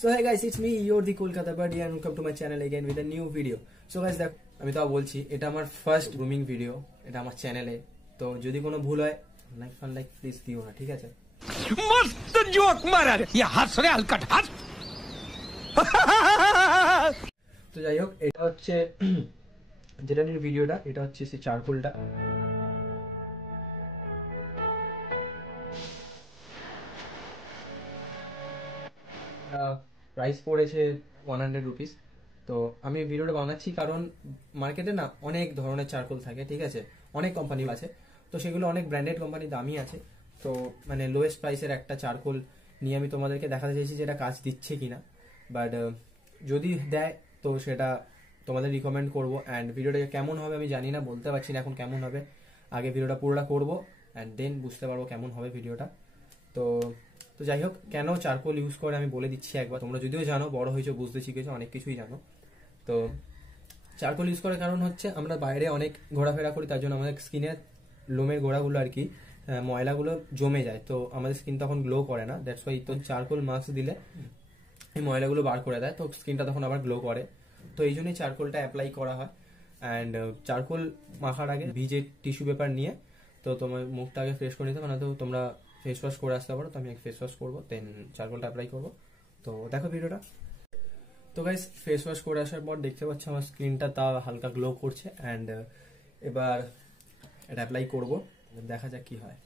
So hey guys, it's me, you're the Kolkata buddy and welcome to my channel again with a new video. So guys, দেখ আমি তো বলছি এটা আমার first grooming video, এটা আমার চ্যানেলে। তো যদি কোনো ভুল হয় লাইক প্লিজ দিও না, ঠিক আছে? मस्त जोक मारा रे ये हंस रे हलकट हंस। তো যাই হোক, এটা হচ্ছে যেটা নিয়ে ভিডিওটা, এটা হচ্ছে সেই চারকোলটা। প্রাইস পড়েছে 100 রুপিস। তো আমি ভিডিওটা বানাচ্ছি কারণ মার্কেটে না অনেক ধরনের চারকোল থাকে, ঠিক আছে? অনেক কোম্পানি আছে, তো সেগুলো অনেক ব্র্যান্ডেড কোম্পানি, দামি আছে। তো মানে লোয়েস্ট প্রাইসের একটা চারকোল নিয়ে আমি তোমাদেরকে দেখাতে চাইছি যে এটা কাজ দিচ্ছে কিনা। বাট যদি দেয় তো সেটা তোমাদের রিকমেন্ড করবো। অ্যান্ড ভিডিওটা কেমন হবে আমি জানি না, বলতে পারছি না এখন কেমন হবে। আগে ভিডিওটা পুরোটা করবো অ্যান্ড দেন বুঝতে পারবো কেমন হবে ভিডিওটা। তো তো যাই হোক, কেন চারকোল ইউজ করে আমি বলে দিচ্ছি একবার। তোমরা যদিও জানো, বড় হয়েছো, বুঝতে শিখেছো, অনেক কিছুই জানো। তো চারকোল ইউজ করার কারণ হচ্ছে আমরা বাইরে অনেক ঘোরাফেরা করি, তার জন্য আমাদের স্কিনের লোমের গোড়াগুলো আর কি, ময়লাগুলো জমে যায়, তো আমাদের স্কিন তখন গ্লো করে না। দ্যাটস ওয়াই তো চারকোল মাস্ক দিলে এই ময়লাগুলো বার করে দেয়, তো স্কিনটা তখন আবার গ্লো করে। তো এই জন্যই চারকোলটা অ্যাপ্লাই করা হয়। অ্যান্ড চারকোল মাখার আগে ভিজে টিস্যু পেপার নিয়ে তো তোমার মুখটা আগে ফ্রেশ করে নিতে হবে, না তো তোমরা ফেস ওয়াশ করে আসতে পারো। তো আমি ফেস ওয়াশ করবো, দেন চারকোলটা অ্যাপ্লাই করবো। তো দেখো ভিডিওটা। তো গাইস, ফেস ওয়াশ করে আসার পর দেখতে পাচ্ছি আমার স্কিনটা তা হালকা গ্লো করছে। অ্যান্ড এবার এটা অ্যাপ্লাই করবো, দেখা যাক কি হয়।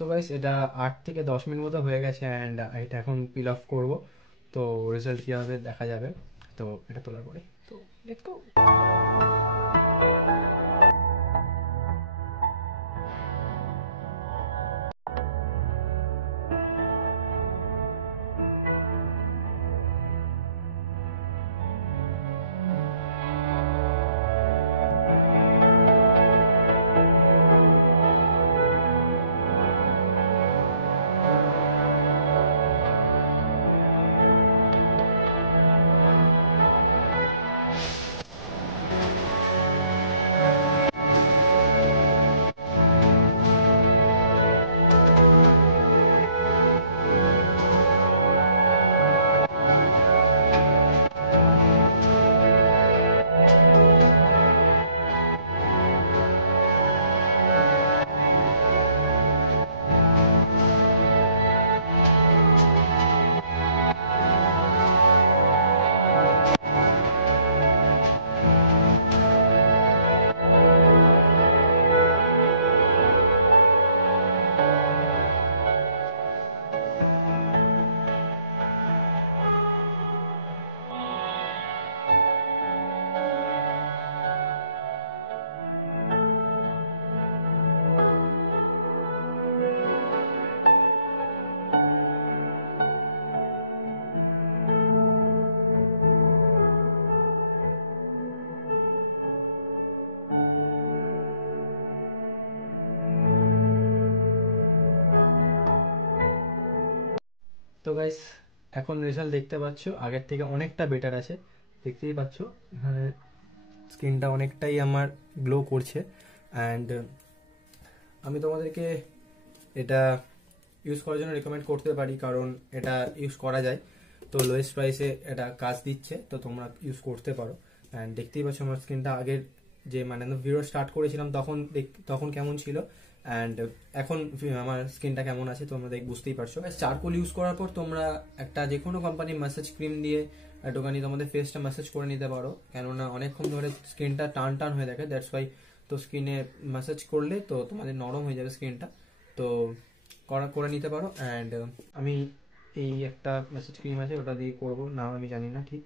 সো গাইস, এটা 8 থেকে 10 মিনিট মতো হয়ে গেছে। অ্যান্ড এটা এখন পিল অফ করবো, তো রেজাল্ট কী হবে দেখা যাবে। তো এটা তোলার পরে তো লেটস গো। তো গাইস, এখন রেজাল্ট দেখতে পাচ্ছ আগের থেকে অনেকটা বেটার আছে। দেখতেই পাচ্ছ এখানে স্কিনটা অনেকটাই আমার গ্লো করছে। অ্যান্ড আমি তোমাদেরকে এটা ইউজ করার জন্য রেকমেন্ড করতে পারি, কারণ এটা ইউজ করা যায়, তো লোয়েস্ট প্রাইসে এটা কাজ দিচ্ছে, তো তোমরা ইউজ করতে পারো। অ্যান্ড দেখতেই পাচ্ছ আমার স্কিনটা আগের যে মানে ভিডিও স্টার্ট করেছিলাম তখন কেমন ছিল, অ্যান্ড এখন আমার স্কিনটা কেমন আছে তোমরা বুঝতেই পারছো। চারকোল ইউজ করার পর তোমরা একটা যে কোনো কোম্পানির ম্যাসাজ ক্রিম দিয়ে একটুখানি তোমাদের ফেসটা ম্যাসাজ করে নিতে পারো, কেননা অনেকক্ষণ ধরে স্কিনটা টান টান হয়ে থাকে, দ্যাটস ওয়াই। তো স্কিনে ম্যাসাজ করলে তো তোমাদের নরম হয়ে যাবে স্কিনটা, তো করে নিতে পারো। অ্যান্ড আমি এই একটা ম্যাসাজ ক্রিম আছে, ওটা দিয়ে করবো, নাম আমি জানি না ঠিক।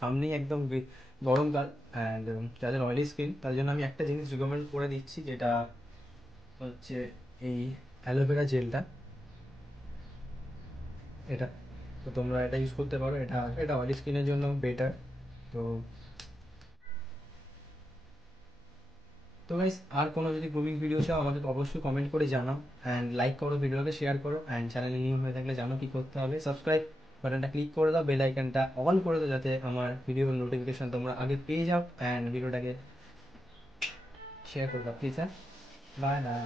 সামনেই একদম গরমকাল, অ্যান্ড যাদের অয়েলি স্কিন তার জন্য আমি একটা জিনিস রিকমেন্ড করে দিচ্ছি, যেটা হচ্ছে এই অ্যালোভেরা জেলটা, এটা। তো তোমরা এটা ইউজ করতে পারো, এটা এটা অয়েলি স্কিনের জন্য বেটার। তো তো গাইস, আর কোনো যদি গ্রুমিং ভিডিও চাও আমাকে অবশ্যই কমেন্ট করে জানাও, অ্যান্ড লাইক করো, ভিডিওকে শেয়ার করো, অ্যান্ড চ্যানেলে নিউ হয়ে থাকলে জানো কি করতে হবে, সাবস্ক্রাইব বাটনটা ক্লিক করে দাও, বেল আইকনটা অন করে দাও, যাতে আমার ভিডিওর নোটিফিকেশন তোমরা আগে পেয়ে যাও, অ্যান্ড ভিডিওটাকে শেয়ার করে দাও প্লিজ। হ্যাঁ, বাই বাই।